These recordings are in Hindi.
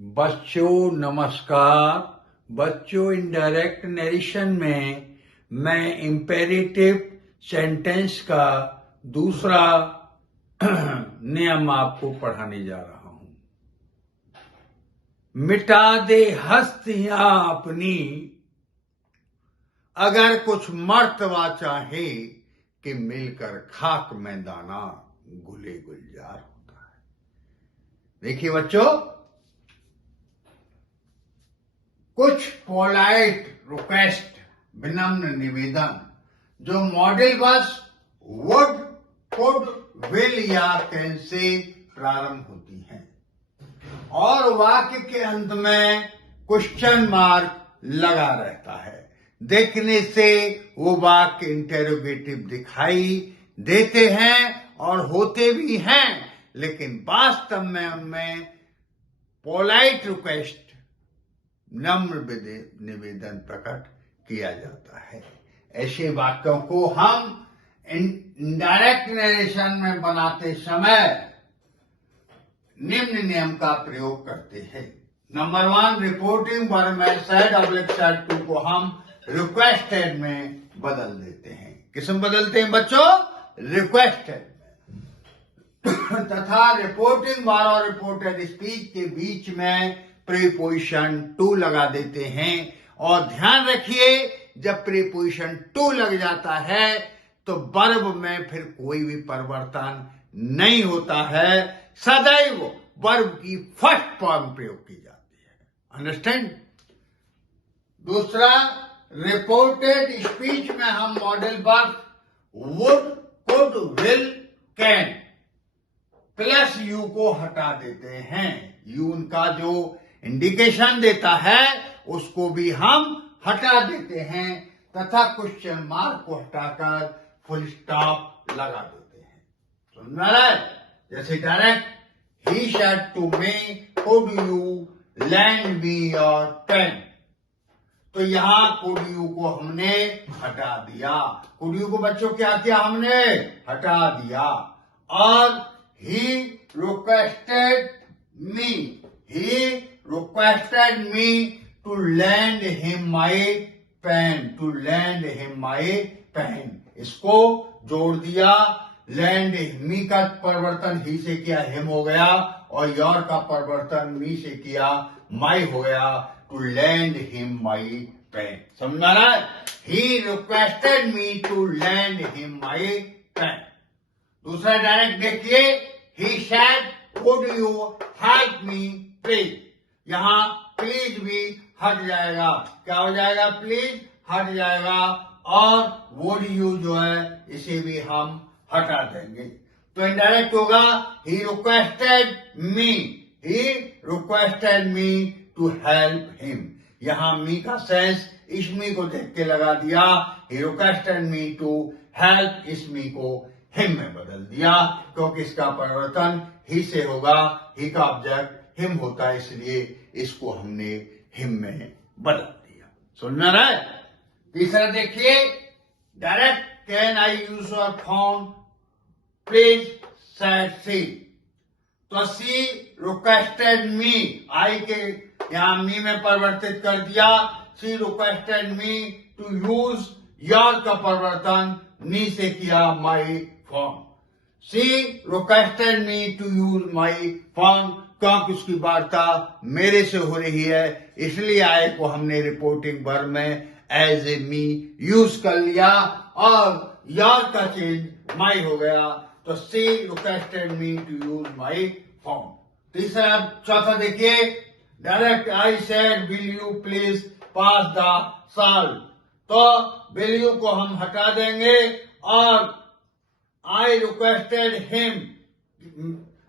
बच्चों नमस्कार। बच्चों, इनडायरेक्ट नरेशन में मैं इंपेरेटिव सेंटेंस का दूसरा नियम आपको पढ़ाने जा रहा हूं। मिटा दे हस्तियां अपनी, अगर कुछ मर्तबा चाहे कि मिलकर खाक में दाना गुले गुलजार होता है। देखिए बच्चों, कुछ पोलाइट रिक्वेस्ट, विनम्र निवेदन जो मॉडल बस वुड, कुड, विल या कैन से प्रारंभ होती हैं और वाक्य के अंत में क्वेश्चन मार्क लगा रहता है। देखने से वो वाक्य इंटेरोगेटिव दिखाई देते हैं और होते भी हैं, लेकिन वास्तव में उनमें पोलाइट रिक्वेस्ट, नम्र निवेदन प्रकट किया जाता है। ऐसे वाक्यों को हम इनडायरेक्ट नरेशन में बनाते समय निम्न नियम का प्रयोग करते हैं। नंबर 1, रिपोर्टिंग वर्ब में said / to को हम रिक्वेस्टेड में बदल देते हैं। किस में बदलते हैं बच्चों? रिक्वेस्टेड में। तथा रिपोर्टिंग वर्ब और रिपोर्टेड स्पीच के बीच में प्रीपोजिशन टू लगा देते हैं। और ध्यान रखिए, जब प्रीपोजिशन टू लग जाता है तो वर्ब में फिर कोई भी परिवर्तन नहीं होता है, सदैव वर्ब की फर्स्ट फॉर्म प्रयोग की जाती है। अंडरस्टैंड? दूसरा, रिपोर्टेड स्पीच में हम modal verb would, could, will, can plus you को हटा देते हैं। यू उनका जो इंडिकेशन देता है उसको भी हम हटा देते हैं तथा क्वेश्चन मार्क को हटाकर फुल स्टॉप लगा देते हैं। सुन रहा है? जैसे direct, he said to me, could you lend me your pen, तो यहां कुड यू को हमने हटा दिया। कुड यू को बच्चों क्या किया? हमने हटा दिया। और he requested me to lend him my pen, to lend him my pen, इसको जोड़ दिया। लैंड, मी का परिवर्तन ही से किया, हिम हो गया, और योर का परिवर्तन मी से किया, माई हो गया। To lend him my pen. समझा रहा है? He requested me to lend him my pen. दूसरा डायरेक्ट देखिए, he said could you help me please, यहां प्लीज भी हट जाएगा। क्या हो जाएगा? प्लीज हट जाएगा। और वुड यू जो है इसे भी हम हटा देंगे। तो इनडायरेक्ट होगा, he requested me to help him. यहां मी का सेंस इस मी को देख के लगा दिया। He requested me to help, इस मी को हिम में बदल दिया, क्योंकि इसका परिवर्तन ही से होगा। ही का ऑब्जेक्ट हिम होता है, इसलिए इसको हमने हिम में बदल दिया। सुनना रहा है? तीसरा देखिए, direct, can I use your phone please, said she, तो सी रिक्वेस्टेड मी, आई के यहां मी में परिवर्तित कर दिया। She requested me to use, your का परिवर्तन नी से किया, my phone. She requested me to use my phone, क्योंकि उसकी वार्ता मेरे से हो रही है, इसलिए आई को हमने रिपोर्टिंग वर्ब में एज ए मी यूज कर लिया और योर का चेंज माई हो गया। तो she requested me to use my phone. तीसरा, चौथा देखिए, direct, I said will you please pass the salt, तो विल यू को हम हटा देंगे और आई रिक्वेस्टेड हिम,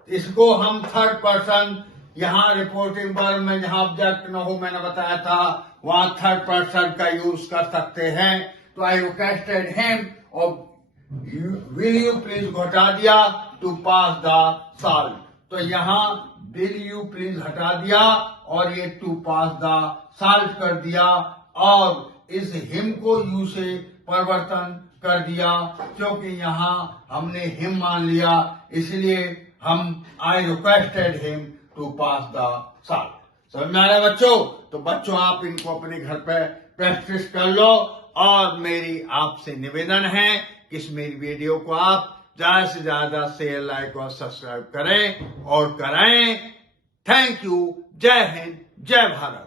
इसको हम थर्ड पर्सन, यहां रिपोर्टिंग वर्ब में जहां ऑब्जेक्ट न हो, मैंने बताया था, वहां थर्ड पर्सन का यूज कर सकते हैं। तो आई रिक्वेस्टेड हिम और विल यू प्लीज हटा दिया, टू पास द सॉल्ट, तो यहां विल यू प्लीज हटा दिया और ये टू पास द सॉल्ट कर दिया और इस हिम को यू से परिवर्तन कर दिया, क्योंकि यहां हमने हिम मान लिया, इसलिए हम I requested him to pass the salt. समझ में आ रहा है बच्चों? तो बच्चों आप इनको अपने घर पे प्रैक्टिस कर लो और मेरी आपसे निवेदन है कि इस मेरी वीडियो को आप ज्यादा से ज्यादा शेयर, लाइक और सब्सक्राइब करें और कराएं। Thank you. जय हिंद, जय भारत।